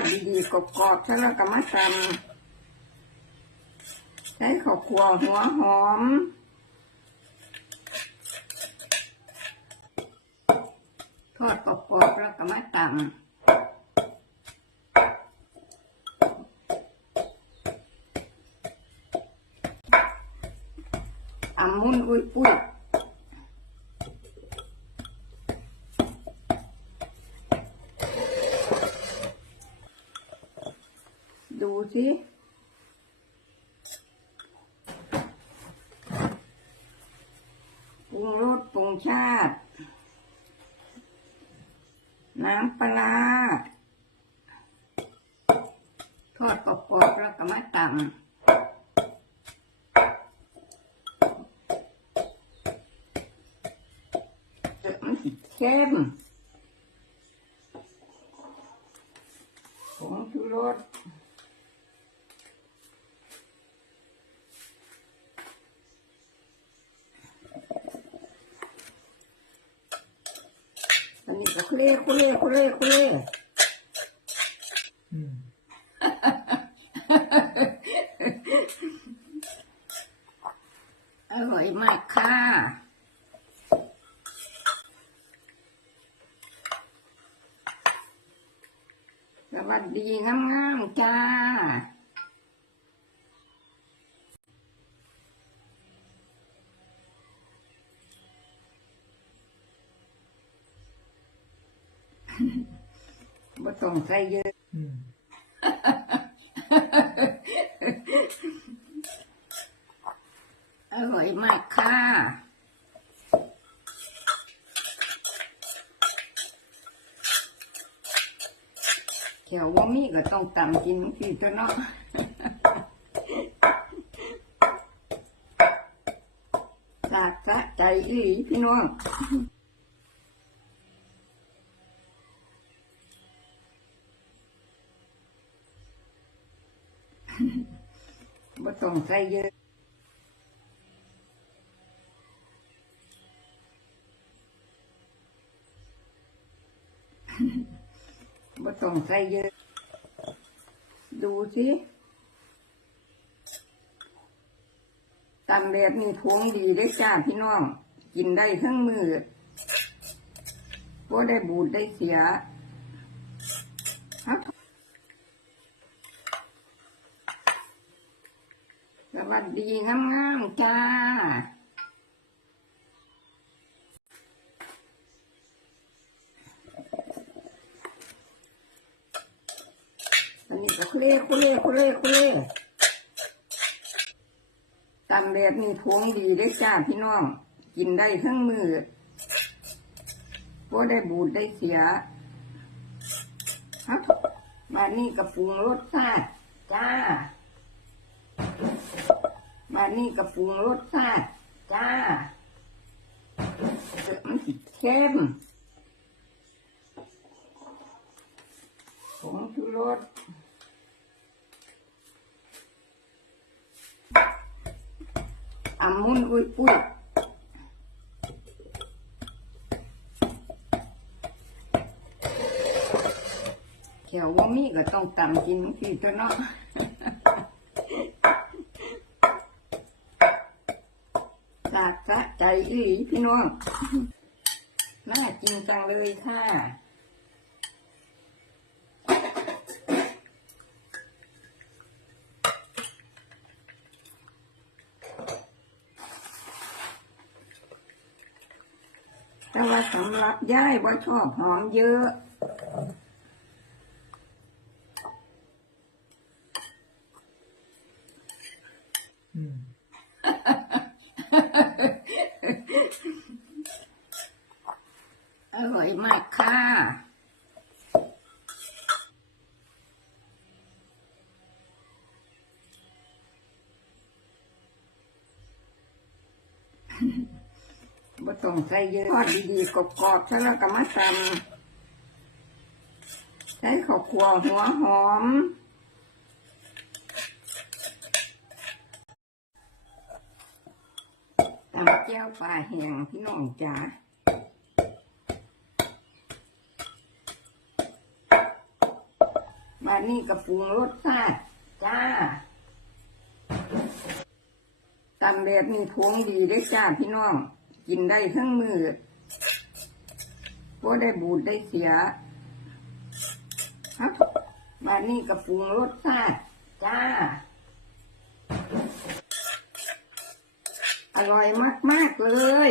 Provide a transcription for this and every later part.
ดดีๆกรอบๆแล้วเราก็มาตำใช้ข้าวคั่วหัวหอมทอดกรอบๆแล้วก็มาตำตำมุนอุ้ยปุ้ย ดู สิปรุงรสปรุงชาติ น้ำปลาทอดกรอบๆแล้วก็มาตำเข้มผงชูรส อันนี้ก็คุ เล่คุเล่คุเล่คุเล่อืมอร่อยมากค่ะสวัสดีงามๆจ้า บ่ต้องใส่เยอะอืมอร่อยมากค่ะเขียวว่ามีก็ต้องตำกินสิตัวเนาะสาดสะใจอีหลีพี่น้อง บ่ต้องใส่เยอะบ่ต้องใส่เยอะ ดูสิตำแบบนี้พวงดีได้จ้าพี่น้อง กินได้ทั้งมือบ่ได้บูดได้เสียครับ วัสดีงามๆจ้าอันนี้ก็คุเล่คุเล่คุเล่คุเล่ตำแบบนี้พวงดีได้จ้าพี่น้อง กินได้ทั้งมือก็ได้บูดได้เสียครับมานี่กระปรุงรสชาติจ้า มานี่กระปรุงรสชาติจ้าเดี๋ยวมันสิเข้มผงชูรสอำมุนอุ้ยปุ้ยเขียวว่ามีก็ต้องตำกินสิตัวเนาะ สาดสะ ใจอีหลีพี่น้องน่ากินจังเลยค่ะแต่ว่าสำหรับย่ายว่าชอบหอมเยอะอืม อร่อยมากค่ะ บ่ต้องใส่เยอะทอดดีๆกรอบๆแล้วก็มาตำใช้ข้าวคั่วหัวหอมตำแก้วปลาแห้งพี่น้องจ๋า มานี่กระปรุงรสชาติจ้าตำแบบนี้พวงดีได้จ้าพี่น้อง กินได้ทั้งมือบ่ได้บูดได้เสียครับมานี่กระปรุงรสชาติจ้า อร่อยมากๆเลย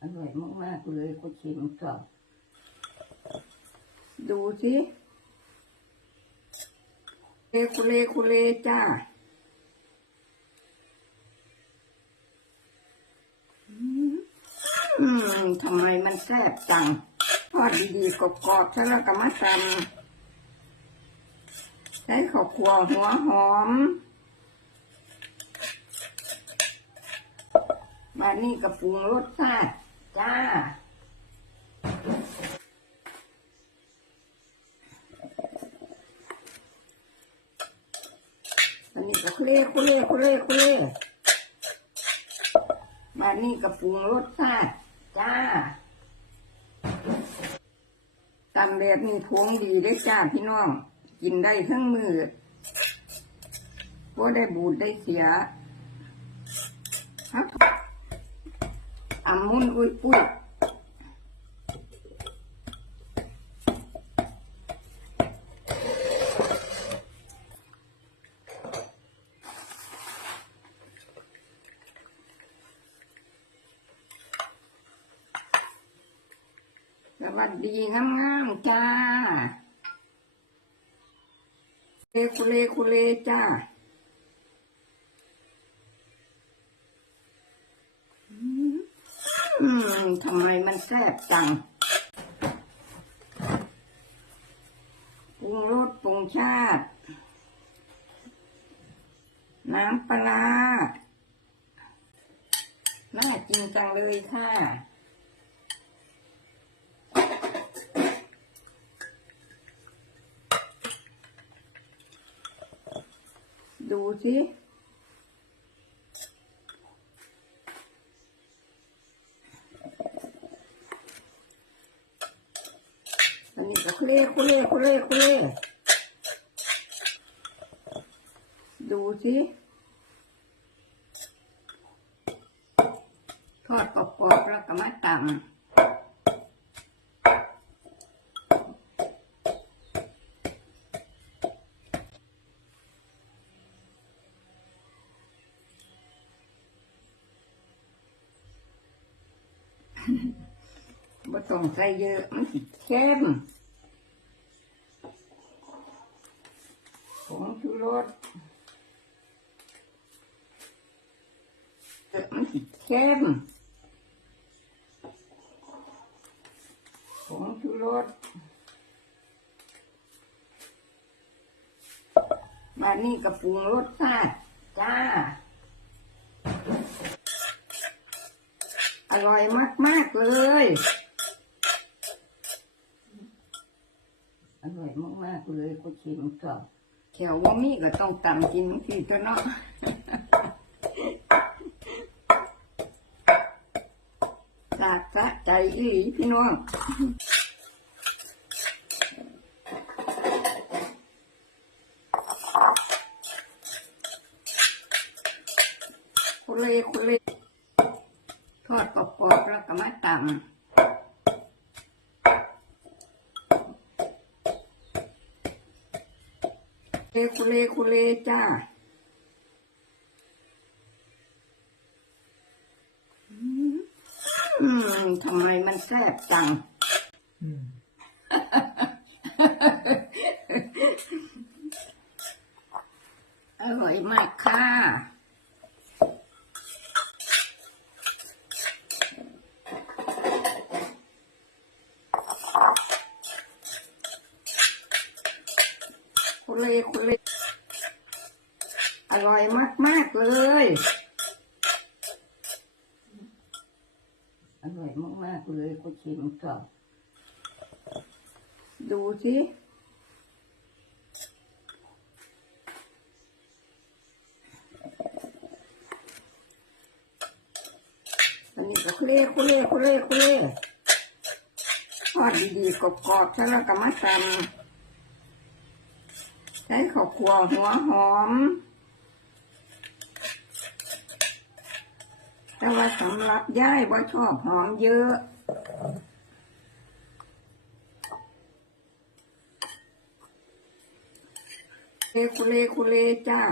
อร่อยมากๆเลยก็ชิมก่อน ดูสิเลคุเลคุเลจ้าอืมทำไมมันแซ่บจังทอดดีๆกรอบๆซะแล้วก็มาตำใช้ข้าวคั่วหัวหอม มานี่กระปรุงรสชาติจ้า อันนี้ก็คุเล่คุเล่คุเล่คุเล่มานี่กระปรุงรสชาติจ้าตำแบบนี้พวงดีได้จ้าพี่น้อง กินได้ทั้งมือก็ได้บูดได้เสียครับอ่ำมุนอุ้ยปุ้ยส วัสดีงามๆจ้าเลคุเลคุเลจ้าอืมทำไมมันแซ่บจังปรุงรสปรุงชาติ น้ำปลาร้าน่ากินจังเลยค่ะ ดู สิอันนี้ก็คุเล่คุเล่คุเล่คุเล่ดูสิทอดกรอบๆแล้วก็มาตำ บ่ต้องใส่เยอะ มันสิเข้มผงชูรสมันสิเข้มผงชูรสมานี่กระปรุงรสชาติจ้า อร่อยมาก ๆ เลย อร่อยมาก ๆ เลยก็ชิมก่อนแขวว่ามีก็ต้องตำกินสิเถอะเนาะสาดสะใจอีพี่น้องคุณเลยคุณเลทอดกรอบๆแล้ว ก็มาตำเลคุเลคุเลจ้าอืมทำไมมันแซ่บจังอืมอร่อยมากค่ะ คุเลคุเลอ ร่อยมาก ๆ เลย อร่อยมาก ๆ เลยก็ชิมก่อนดูสิอันนี้ก็คุเล่คุเล่คุเล่คุเล่ทอดดีๆกรอบๆแล้วเราก็มาตำใช้ข้าวคั่วหัวหอม แต่ว่าสำหรับย่ายว่าชอบหอมเยอะเลคุเลคุเลจ้า